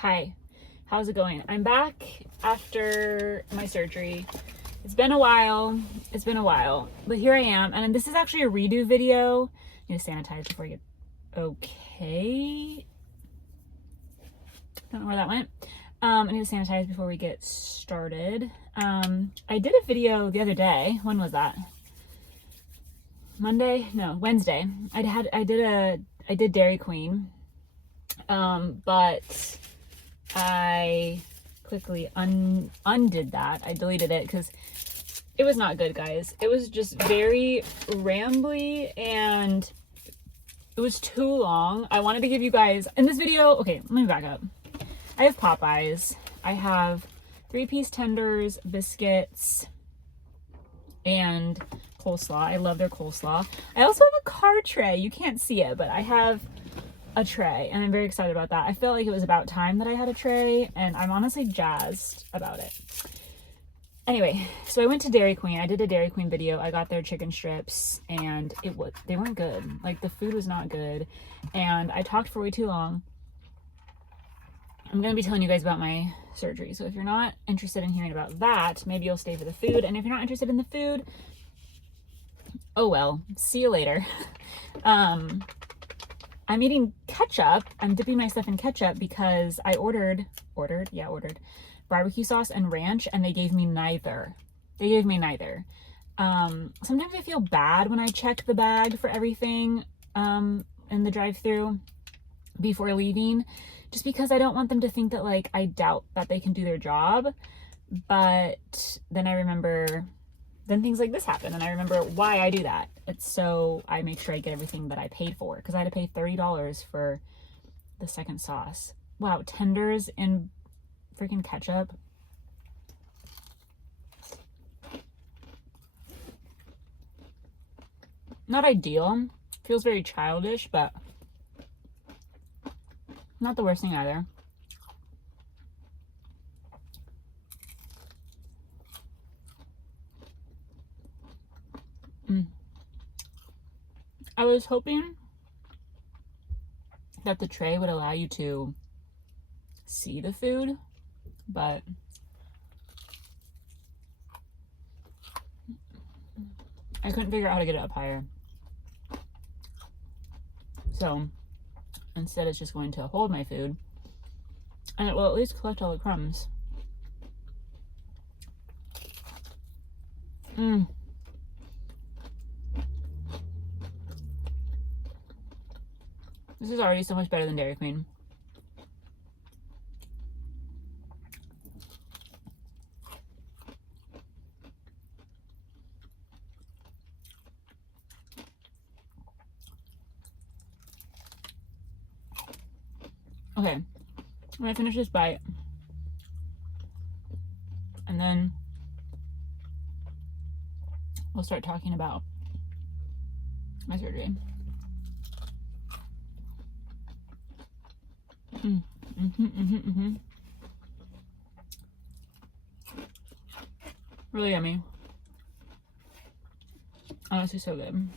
Hi, how's it going? I'm back after my surgery. It's been a while, but here I am. And this is actually a redo video. I need to sanitize before I get, okay. Don't know where that went. I need to sanitize before we get started. I did a video the other day. When was that? Monday? No, Wednesday. I did Dairy Queen. But I quickly undid that. I deleted it because it was not good, guys. It was just very rambly and it was too long. I wanted to give you guys in this video. Okay, let me back up. I have Popeyes. I have 3-piece tenders, biscuits, and coleslaw. I love their coleslaw. I also have a card tray. You can't see it, but I have a tray and I'm very excited about that. I felt like it was about time that I had a tray and I'm honestly jazzed about it. Anyway, so I went to Dairy Queen. I did a Dairy Queen video. I got their chicken strips and they weren't good. Like the food was not good and I talked for way too long. I'm going to be telling you guys about my surgery. So if you're not interested in hearing about that, maybe you'll stay for the food. And if you're not interested in the food, oh well, see you later. I'm eating ketchup. I'm dipping my stuff in ketchup because I ordered barbecue sauce and ranch and they gave me neither. Sometimes I feel bad when I check the bag for everything in the drive-thru before leaving, just because I don't want them to think that like I doubt that they can do their job. But then I remember things like this happen and I remember why I do that. It's so I make sure I get everything that I paid for, because I had to pay $30 for the second sauce. Wow, tenders in freaking ketchup. Not ideal. Feels very childish, but not the worst thing either. I was hoping that the tray would allow you to see the food, but I couldn't figure out how to get it up higher. So instead it's just going to hold my food and it will at least collect all the crumbs. This is already so much better than Dairy Queen. Okay, I'm gonna finish this bite and then we'll start talking about my surgery. Really yummy. Honestly, so good.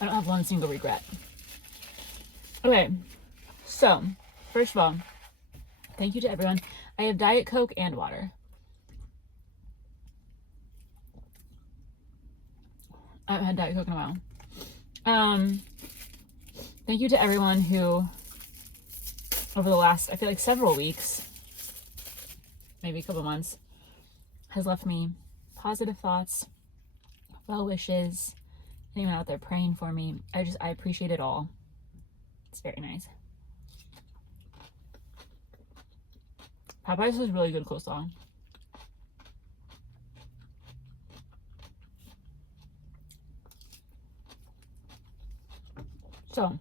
I don't have one single regret. Okay, so first of all, thank you to everyone. I have Diet Coke and water. I haven't had Diet Coke in a while. Thank you to everyone who, over the last, I feel like several weeks, maybe a couple months, has left me positive thoughts, well wishes, anyone out there praying for me. I appreciate it all. It's very nice. Popeyes was really good coleslaw. So,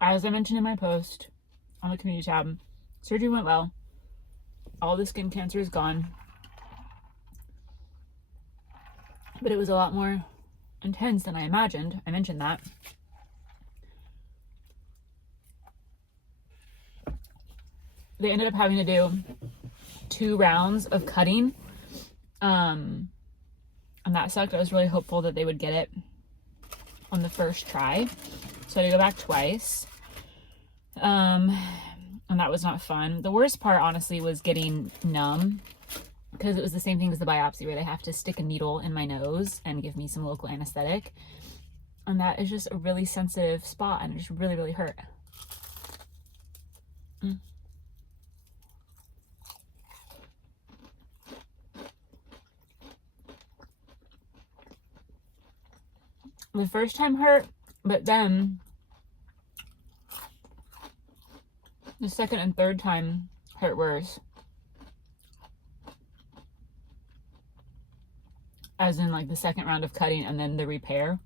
as I mentioned in my post on the community tab, surgery went well. All the skin cancer is gone. But it was a lot more intense than I imagined. I mentioned that. They ended up having to do 2 rounds of cutting. and that sucked. I was really hopeful that they would get it on the first try, so I had to go back twice, and that was not fun. The worst part, honestly, was getting numb, because it was the same thing as the biopsy, where they have to stick a needle in my nose and give me some local anesthetic, and that is just a really sensitive spot, and it just really, really hurt. The first time hurt, but then the second and third time hurt worse. As in, like, the second round of cutting and then the repair.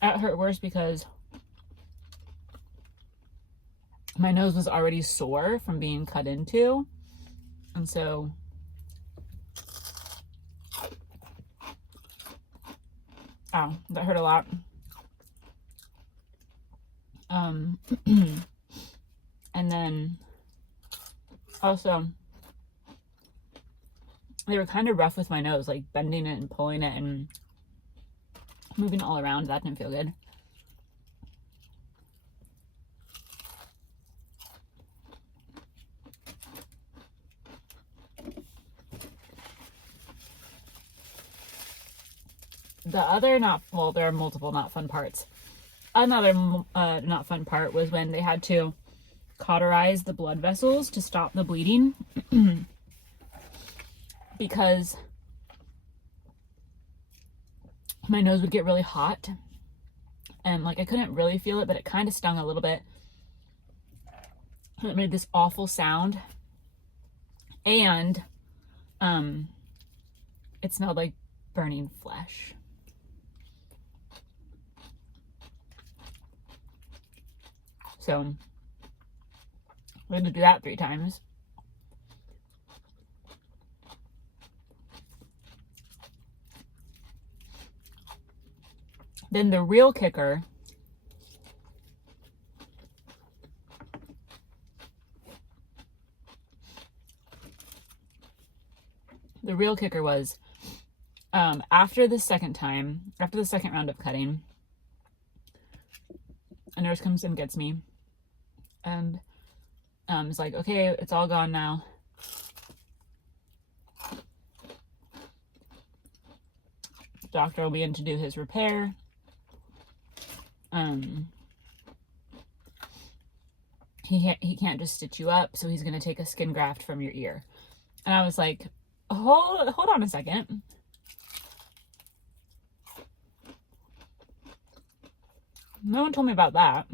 That hurt worse because my nose was already sore from being cut into. And so that hurt a lot. And then also, they were kind of rough with my nose, like bending it and pulling it and moving it all around. That didn't feel good. The other there are multiple not fun parts. Another not fun part was when they had to cauterize the blood vessels to stop the bleeding because my nose would get really hot and, like, I couldn't really feel it, but it kind of stung a little bit. And it made this awful sound, and it smelled like burning flesh. So we had to do that 3 times. Then the real kicker was after the second round of cutting, a nurse comes and gets me and is like, okay, it's all gone now. The doctor will begin to do his repair. He can't just stitch you up, so he's going to take a skin graft from your ear. And I was like, hold on a second. No one told me about that.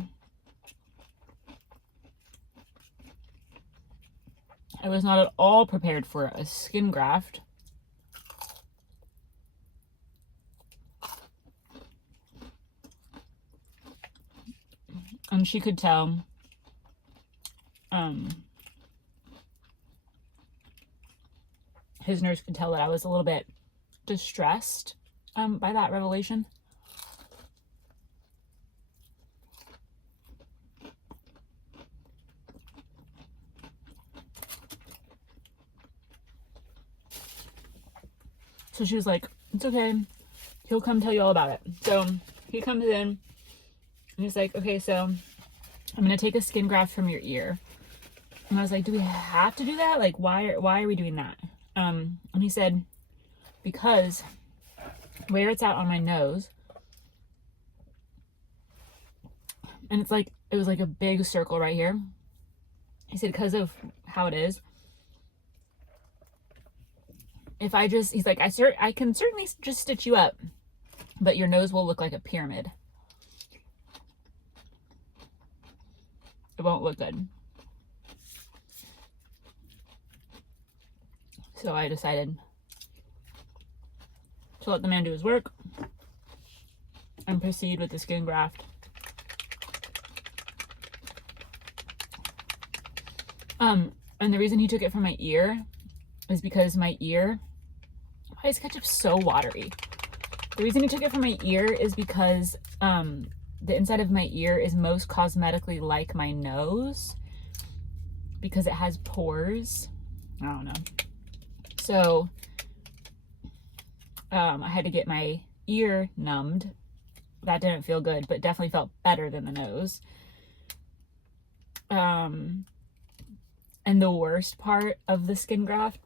I was not at all prepared for a skin graft. And she could tell, his nurse could tell that I was a little bit distressed by that revelation. So she was like, it's okay, he'll come tell you all about it. So he comes in and he's like, okay, so I'm gonna take a skin graft from your ear. And I was like, do we have to do that? Like, why are we doing that? And he said, because where it's out on my nose, and it was like a big circle right here. He said, because of how it is, if he's like, I can certainly just stitch you up, but your nose will look like a pyramid. It won't look good. So I decided to let the man do his work and proceed with the skin graft. And the reason he took it from my ear is because my ear, why is ketchup so watery? The reason he took it from my ear is because the inside of my ear is most cosmetically like my nose because it has pores. I don't know. So I had to get my ear numbed. That didn't feel good, but definitely felt better than the nose. And the worst part of the skin graft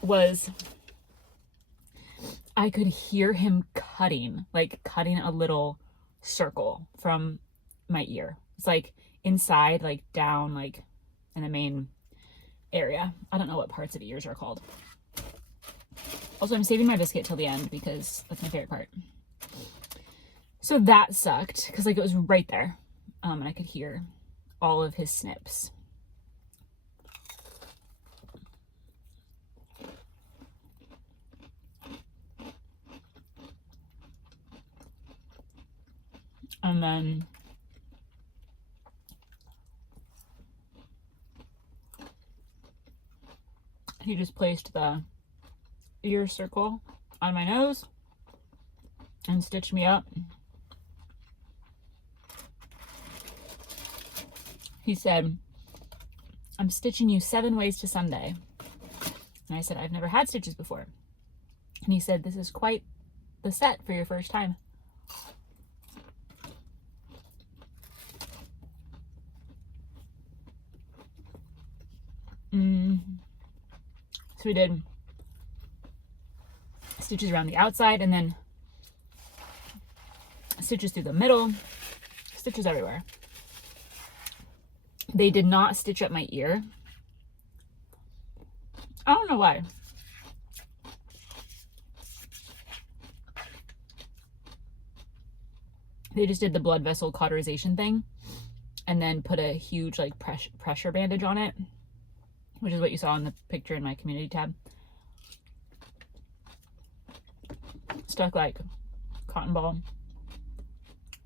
was I could hear him cutting a little circle from my ear. It's like inside, like down, like in the main area. I don't know what parts of the ears are called. Also, I'm saving my biscuit till the end because that's my favorite part. So that sucked because like it was right there. And I could hear all of his snips. And then he just placed the ear circle on my nose and stitched me up. He said, "I'm stitching you 7 ways to Sunday." And I said, "I've never had stitches before." And he said, "This is quite the set for your first time." So we did stitches around the outside and then stitches through the middle, stitches everywhere. They did not stitch up my ear. I don't know why. They just did the blood vessel cauterization thing and then put a huge like pressure bandage on it, which is what you saw in the picture in my community tab. Stuck like cotton ball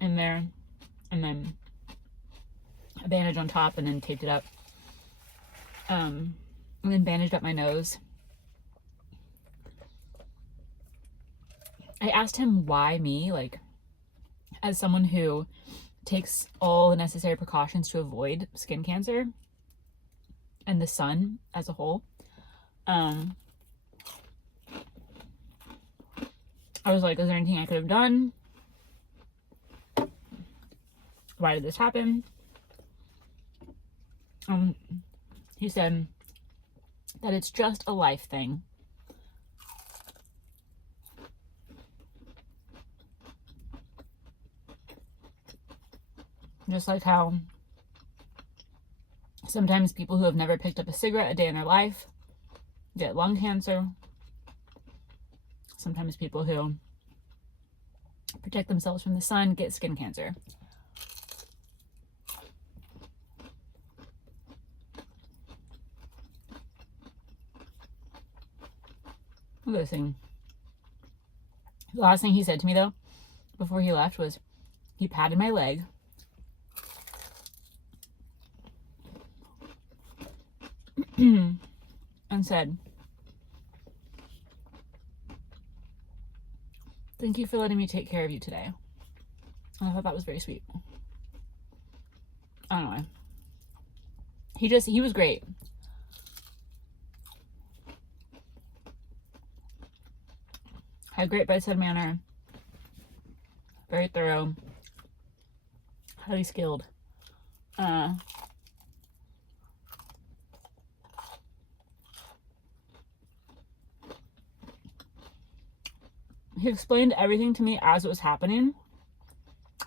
in there and then a bandage on top and then taped it up. And then bandaged up my nose. I asked him why me, like as someone who takes all the necessary precautions to avoid skin cancer and the sun as a whole. I was like, is there anything I could have done? Why did this happen? He said that it's just a life thing. Just like how sometimes people who have never picked up a cigarette a day in their life get lung cancer. Sometimes people who protect themselves from the sun get skin cancer. Look at this thing. The last thing he said to me though, before he left, was he patted my leg and said, "Thank you for letting me take care of you today." And I thought that was very sweet. I don't know why. He was great. Had great bedside manner. Very thorough. Highly skilled. He explained everything to me as it was happening,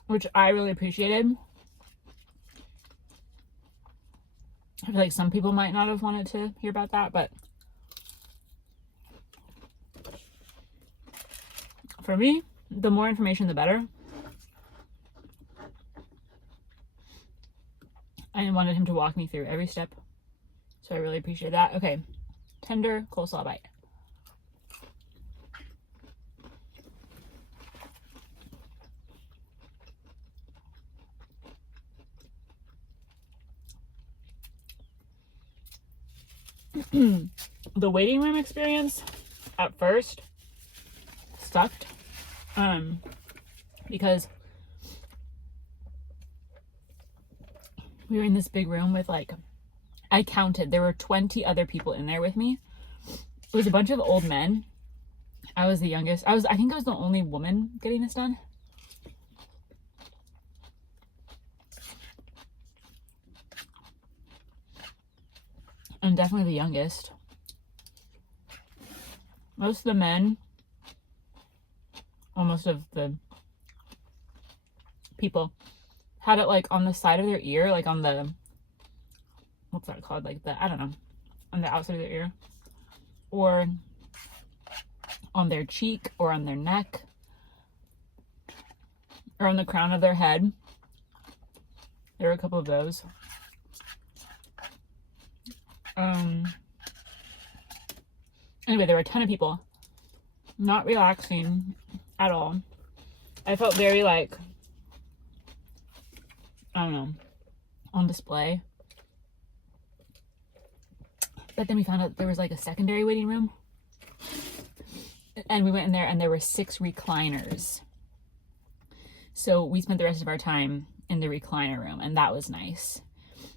which I really appreciated. I feel like some people might not have wanted to hear about that, but for me, the more information, the better. I wanted him to walk me through every step, so I really appreciate that. Okay, tender coleslaw bite. The waiting room experience at first sucked because we were in this big room with like, I counted, there were 20 other people in there with me. It was a bunch of old men. I was the youngest. I think I was the only woman getting this done. And definitely the youngest. Most of the men, or most of the people, had it like on the side of their ear, like on the, what's that called? Like the, I don't know, on the outside of their ear, or on their cheek, or on their neck, or on the crown of their head. There were a couple of those. Anyway, there were a ton of people not relaxing at all. I felt very like, I don't know, on display. But then we found out there was like a secondary waiting room. And we went in there and there were 6 recliners. So we spent the rest of our time in the recliner room, and that was nice.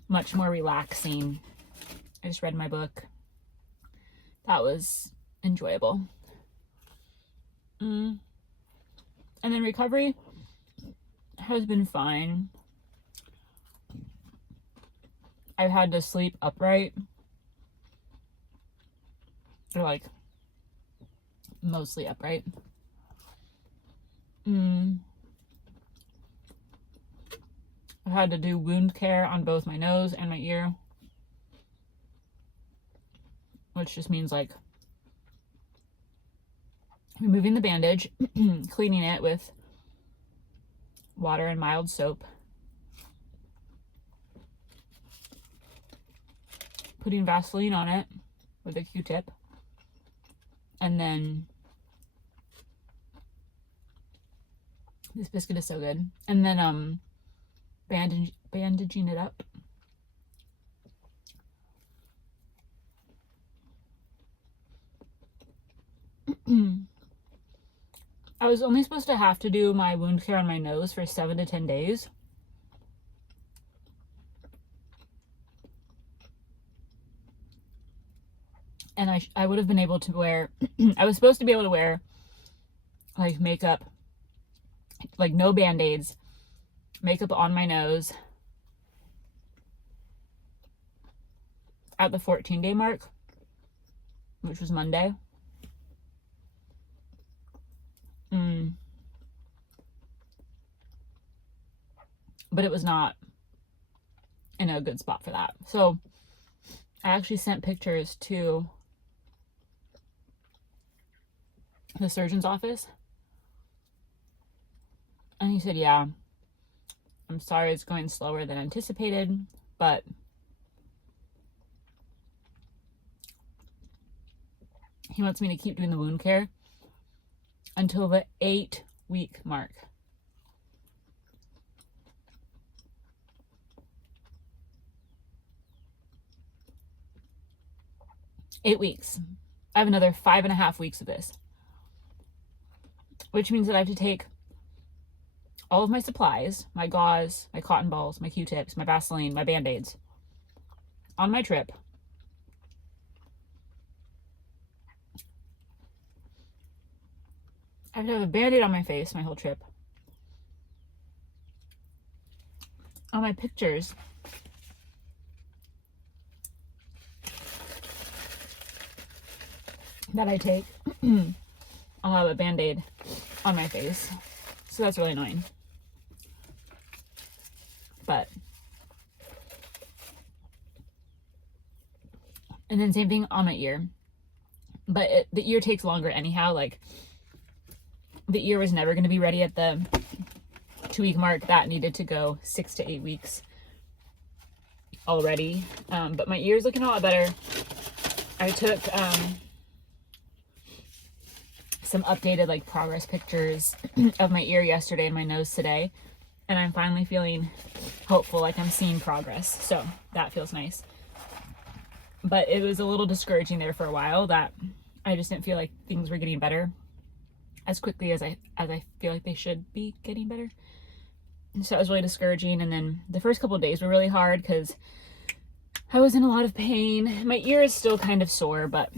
Much more relaxing. I just read my book. That was enjoyable. And then recovery has been fine. I've had to sleep upright. Or like mostly upright. I've had to do wound care on both my nose and my ear, which just means like removing the bandage, cleaning it with water and mild soap, putting Vaseline on it with a Q-tip, and then this biscuit is so good, and then bandaging it up. I was only supposed to have to do my wound care on my nose for 7 to 10 days. And I would have been able to wear, I was supposed to be able to wear like makeup, like no band-aids, makeup on my nose at the 14-day mark, which was Monday. But it was not in a good spot for that. So I actually sent pictures to the surgeon's office. And he said, yeah, I'm sorry it's going slower than anticipated, but he wants me to keep doing the wound care until the 8-week mark. 8 weeks. I have another 5.5 weeks of this, which means that I have to take all of my supplies, my gauze, my cotton balls, my Q-tips, my Vaseline, my Band-Aids on my trip. I have to have a Band-Aid on my face my whole trip. On my pictures, that I take, I'll have a Band-Aid on my face. So that's really annoying. But, and then same thing on my ear. But the ear takes longer anyhow. Like, the ear was never going to be ready at the 2-week mark. That needed to go 6 to 8 weeks already. But my ear's looking a lot better. I took some updated like progress pictures of my ear yesterday and my nose today, and I'm finally feeling hopeful, like I'm seeing progress, so that feels nice. But it was a little discouraging there for a while that I just didn't feel like things were getting better as quickly as I feel like they should be getting better. So it was really discouraging. And then the first couple of days were really hard because I was in a lot of pain. My ear is still kind of sore, but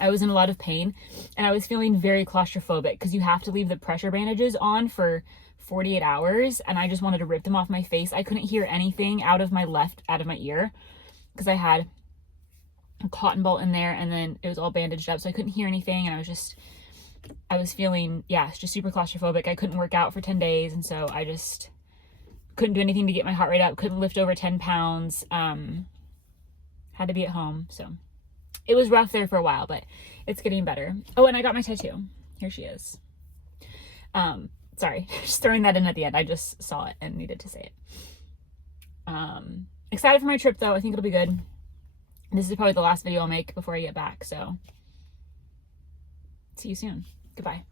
I was in a lot of pain and I was feeling very claustrophobic because you have to leave the pressure bandages on for 48 hours, and I just wanted to rip them off my face. I couldn't hear anything out of my ear because I had a cotton ball in there and then it was all bandaged up, so I couldn't hear anything, and I was feeling, yeah, just super claustrophobic. I couldn't work out for 10 days, and so I just couldn't do anything to get my heart rate up, couldn't lift over 10 pounds, had to be at home, so it was rough there for a while, but it's getting better. Oh, and I got my tattoo. Here she is. Sorry, just throwing that in at the end. I just saw it and needed to say it. Excited for my trip though. I think it'll be good. This is probably the last video I'll make before I get back, so see you soon. Goodbye.